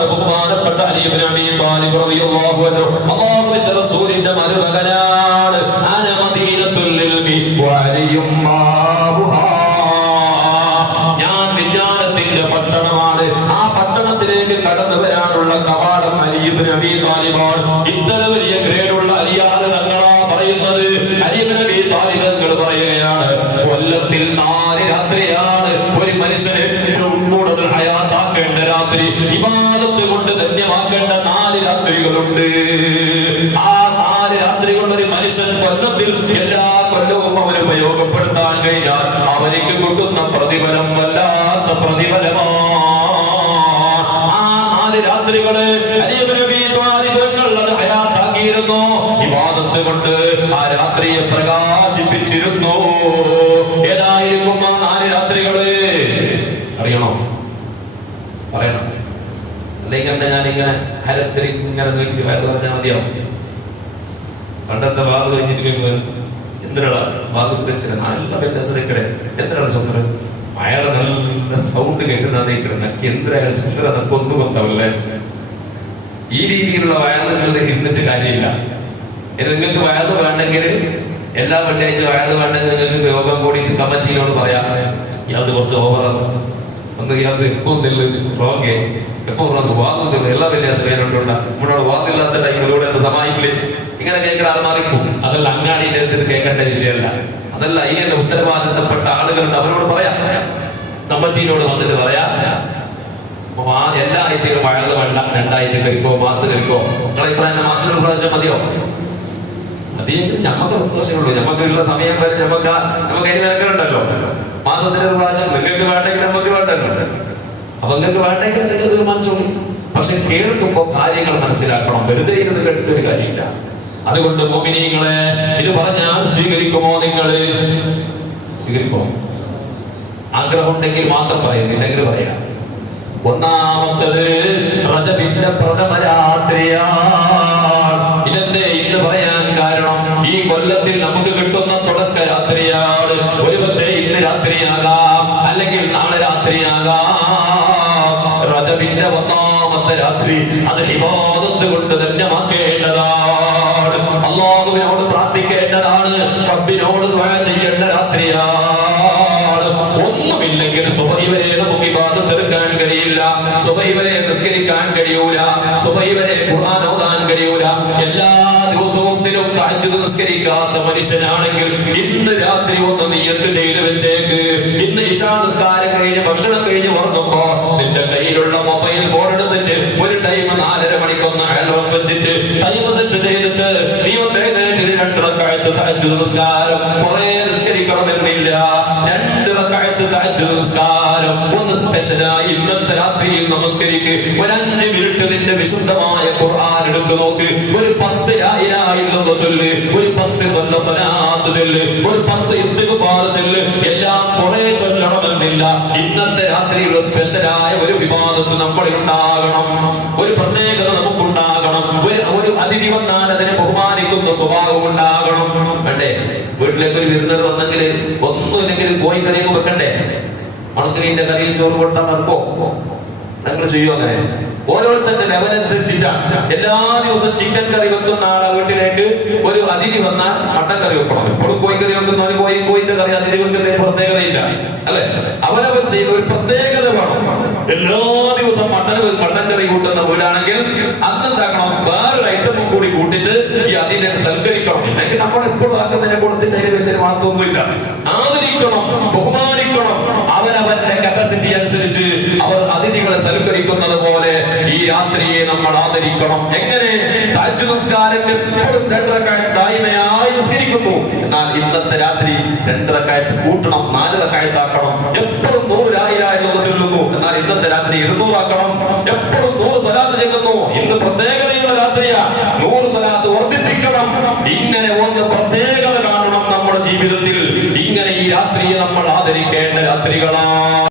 ബഹുമാനപ്പെട്ട അലി ഇബ്നു അബീ ത്വാലിബ് റളിയല്ലാഹു അൻഹു അല്ലാഹുവിന്റെ റസൂലിന്റെ മരുമകനാണ്. അന മദീനത്തുൽ ഇൽമി വഅലിയും മാഹുഹാ. ഞാൻ വിജ്ഞാനത്തിന്റെ പട്ടണമാണ്. ആ പട്ടണത്തിലേക്ക് കടന്നു വരാനുള്ള കവാടം അലി ഇബ്നു അബീ ത്വാലിബാണ്. ഇത്ര വലിയ ഗ്രേഡുള്ള അലിയാണ് തങ്ങളാ പറയുന്നത്. അലി ഇബ്നു അബീ ത്വാലിബ് തങ്ങൾ പറയുകയാണ്, കൊല്ലത്തിൽ 4 രാത്രിയാണ് ഒരു മനുഷ്യൻ ഏറ്റവും കൂടുതൽ ഹയാത്താക്കേണ്ട രാത്രി. ഇബാദത്ത് കൊണ്ട് ധന്യമാക്കേണ്ട 4 രാത്രികളുണ്ട്. ആ 4 രാത്രികൾ ഒരു മനുഷ്യൻ കൊല്ലത്തിൽ എല്ലാ കൊല്ലവും അവന് ഉപയോഗപ്പെടുത്താൻ കഴിഞ്ഞാൽ അവനിക്ക് കിട്ടുന്ന പ്രതിഫലം വല്ലാത്ത പ്രതിഫലമാണ്. ആ 4 രാത്രികള് അലി ഇബ്നു അബീ ത്വാലിബ് തങ്ങൾ അത് ഹയാത്താക്കിയിരുന്നു. ഇബാദത്ത് കൊണ്ട് ആ രാത്രിയെ പ്രകാശിപ്പിച്ചിരുന്നു. ഏതായിരിക്കും ആ 4 രാത്രികള്? അറിയണോ? പറയണം. അല്ലെങ്കിൽ ഞാനിങ്ങനെ ഹരത്തിൽ ഇങ്ങനെ നീട്ടി വയറ് പറഞ്ഞാൽ മതിയാവും. പണ്ടത്തെ വാത് കഴിഞ്ഞിട്ട് എന്തിനാ വാത് കുറിച്ച് നല്ല വ്യത്യാസക്കടെ എന്തിനാണ് സ്വന്തം വയറ് നല്ല സൗണ്ട് കേൾക്കുന്ന എന്തിനാണ് ചന്ദ്ര കൊന്നു കൊന്തവല്ലേ? ഈ രീതിയിലുള്ള വയറുകളുടെ ഇരുന്നിട്ട് കാര്യമില്ല. ഇത് നിങ്ങൾക്ക് വയറ് വേണ്ടെങ്കിൽ എല്ലാ വെള്ളിയാഴ്ച വയറ് വേണ്ടെങ്കിൽ നിങ്ങൾക്ക് യോഗം കൂടിയിട്ട് കമ്മിറ്റിയിലോട് പറയാം, ഇയാൾക്ക് കുറച്ച് ഓവറാണ്, ഒന്ന് ഇയാൾക്ക് എപ്പോൾ റോങ്ങേ എപ്പോൾ വാങ്ങുന്നില്ല. എല്ലാ വ്യത്യാസം പേരുണ്ടുണ്ട നമ്മളോട് വാങ്ങില്ലാത്ത ടൈമിലൂടെ സമായിക്കില്ലേ? ഇങ്ങനെ കേൾക്കുന്ന ആൾമാറിക്കും. അതെല്ലാം അങ്ങാടിന്റെ അടുത്ത് കേൾക്കേണ്ട വിഷയമല്ല. അതല്ല, ഇതിന്റെ ഉത്തരവാദിത്തപ്പെട്ട ആളുകളുണ്ട്, അവരോട് പറയാം, കമ്മിറ്റിയിലോട് വന്നിട്ട് പറയാം, എല്ലാ ആഴ്ചയിലും വയറ് വേണ്ട, 2 ആഴ്ച കഴിക്കോ, മാസം കഴിക്കോ, നിങ്ങളെ അഭിപ്രായം മാസത്തിൽ ഒരു പ്രാവശ്യം മതിയോ? മതിയെങ്കിൽ ഞമ്മക്ക് സന്തോഷമുള്ളൂ. ഞമ്മക്കുള്ള സമയം വരെ നമുക്ക് അതിന് മേഖലുണ്ടല്ലോ. മാസത്തിൽ ഒരു പ്രാവശ്യം നിങ്ങൾക്ക് വേണ്ടെങ്കിൽ നമുക്ക് വേണ്ടല്ലോ. അപ്പൊ നിങ്ങൾക്ക് വേണ്ടെങ്കിൽ നിങ്ങൾ തീരുമാനിച്ചോളൂ. പക്ഷെ കേൾക്കുമ്പോ കാര്യങ്ങൾ മനസ്സിലാക്കണം. വെറുതെ ഇരുന്ന് കേട്ടിട്ടൊരു കാര്യമില്ല. അതുകൊണ്ട് മുഅ്മിനീങ്ങളെ, ഇത് പറഞ്ഞാൽ സ്വീകരിക്കുമോ? നിങ്ങൾ സ്വീകരിക്കുമോ? ആഗ്രഹം ഉണ്ടെങ്കിൽ മാത്രം പറയുന്നില്ലെങ്കിൽ പറയാം. ഒന്നാമത്തത് റജബിന്റെ പ്രഥമ രാത്രിയാണ്. ഇതെന്തേ ഇന്ന് പറയാൻ കാരണം? ഈ കൊല്ലത്തിൽ നമുക്ക് കിട്ടുന്ന തുടക്ക രാത്രിയാണ്. ഒരുപക്ഷെ ഇന്ന് രാത്രിയാകാം, അല്ലെങ്കിൽ നാളെ രാത്രിയാകാം. റജബിന്റെ 1ാമത്തെ രാത്രി അത് ഇബാദത്ത് കൊണ്ട് ധന്യമാക്കേണ്ടതാണ്. അല്ലാഹുവിനോട് പ്രാർത്ഥിക്കേണ്ടതാണ്. റബ്ബിനോട് ദുആ ചെയ്യേണ്ട രാത്രിയാണ്. ഒന്നുമില്ലെങ്കിൽ സുബഹി വരെ നമുക്ക് ഇബാദത്ത് എടുക്കാൻ കഴിയില്ല. സുബഹി വരെ നിസ്കരിക്കാൻ കഴിയൂല. സുബഹി വരെ ഖുർആൻ ഓതാൻ കഴിയൂല. എല്ലാ ദിവസവും തഹജ്ജുദ് നിസ്കരിക്കാത്ത മനുഷ്യനാണെങ്കിൽ ഇന്ന് രാത്രി ഒന്ന് നിയ്യത്ത് ചെയ്ത് വെച്ചേക്ക്. ഇന്ന് ഇശാ നിസ്കാരം കഴിഞ്ഞ് ഭക്ഷണം കഴിഞ്ഞ് ഉറങ്ങുമ്പോ നിന്റെ കയ്യിലുള്ള മൊബൈൽ ഫോൺ എടുത്തിട്ട് ഒരു ടൈം 4:30 മണിക്കൊന്ന് അലാറം വെച്ചിട്ട് ടൈം സെറ്റ് ചെയ്തിട്ട് നീ ഒന്ന് എഴുന്നേറ്റ് 2 റക്അത്ത് തഹജ്ജുദ് നിസ്കാരം. കുറേ നിസ്കരിക്കണമെന്നില്ല, 2 റക്അത്ത് തഹജ്ജുദ് നിസ്കാരം ഒന്ന് സ്പെഷ്യലായി ഇന്നത്തെ രാത്രിയിൽ നമസ്കരിക്ക്. ഒരു 5 മിനിറ്റ് നിന്റെ വിശുദ്ധമായ ഖുർആൻ എടുത്തു നോക്ക്. ഒരു 10 ലാ ഇലാഹ ഇല്ലല്ലാഹ് ചൊല്ല്, ഒരു 10 സ്വലാത്ത് ചൊല്ല്, ഒരു 10 ഇസ്തിഗ്ഫാർ ചൊല്ല്. എല്ലാം കുറേ ചൊല്ലണമെന്നില്ല. ഇന്നത്തെ രാത്രിയിലുള്ള സ്പെഷ്യലായ ഒരു വിവാദത്ത് നമ്മളിൽ ഉണ്ടാകണം. ഒരു പ്രത്യേകത നമുക്കുണ്ടാകണം. ഒരു അതിഥി വന്നാൽ അതിനെ ബഹുമാനിക്കുന്ന സ്വഭാവം ഉണ്ടാകണം. വേണ്ടേ? വീട്ടിലേക്ക് ഒരു വിരുന്നർ വന്നെങ്കിൽ ഒന്നുമില്ലെങ്കിൽ കോഴിക്കറിയും വെക്കണ്ടേ? മണക്കരീന്റെ കറിയിൽ ചോറ് കൊടുത്താൽ മറക്കോ? നിങ്ങൾ ചെയ്യോ? അങ്ങനെ ഓരോരുത്തരുടെ ലെവൽ അനുസരിച്ചിട്ടാണ്. എല്ലാ ദിവസവും ചിക്കൻ കറി വെക്കുന്ന ആളെ വീട്ടിലേക്ക് ഒരു അതിഥി വന്നാൽ മട്ടൻ കറി വെക്കണം. എപ്പോഴും കോഴിക്കറി വെക്കുന്നവന് കോഴിന്റെ കറി അതിഥി വെക്കുന്നതിന് പ്രത്യേകതയില്ല, അല്ലെ? അവരവർ ചെയ്ത ഒരു പ്രത്യേകത വേണം. എല്ലാ ദിവസവും മട്ടൻ കറി കൂട്ടുന്ന വീടാണെങ്കിൽ അന്നെന്താക്കണം? വേറൊരു ഐറ്റമും കൂടി കൂട്ടിട്ട് ഈ അതിനെ സൽക്കരിക്കണം. ഇല്ലെങ്കിൽ നമ്മൾ എപ്പോഴും ആക്കുന്നതിനെ കൊടുത്തിട്ട് അതിന് വലിയ മാത്രമൊന്നുമില്ല. ആദരിക്കണം, ബഹുമാനിക്കണം. അവരവരുടെ കപ്പാസിറ്റി അനുസരിച്ച് അവർ അതിഥികളെ സൽക്കരിക്കുന്നത് പോലെ ഈ രാത്രിയെ നമ്മൾ ആദരിക്കണം. എങ്ങനെ? തഹജ്ജുദ് നിസ്കാരം എപ്പോഴും 2 റക്അത്ത് ദായിമയായി നിസ്കരിക്കുന്നു. എന്നാൽ ഇന്നത്തെ രാത്രി 2 റക്അത്ത് കൂട്ടണം, 4 റക്അത്ത് ആക്കണം. എപ്പോഴും 100 ലാ ഇലാഹ ഇല്ലല്ലാഹ് ചൊല്ലുന്നു. എന്നാൽ ഇന്നത്തെ രാത്രി 200 ആക്കണം. എപ്പോഴും 100 സ്വലാത്ത് ചെല്ലുന്നു. ഇന്ന് പ്രത്യേകതയുള്ള രാത്രിയാ, 100 സ്വലാത്ത് വർദ്ധിപ്പിക്കണം. ഇങ്ങനെ ഒന്ന് പ്രത്യേകത കാണണം നമ്മുടെ ജീവിതത്തിൽ. ഇങ്ങനെ ഈ രാത്രിയെ നമ്മൾ ആദരിക്കേണ്ട രാത്രികളാണ്.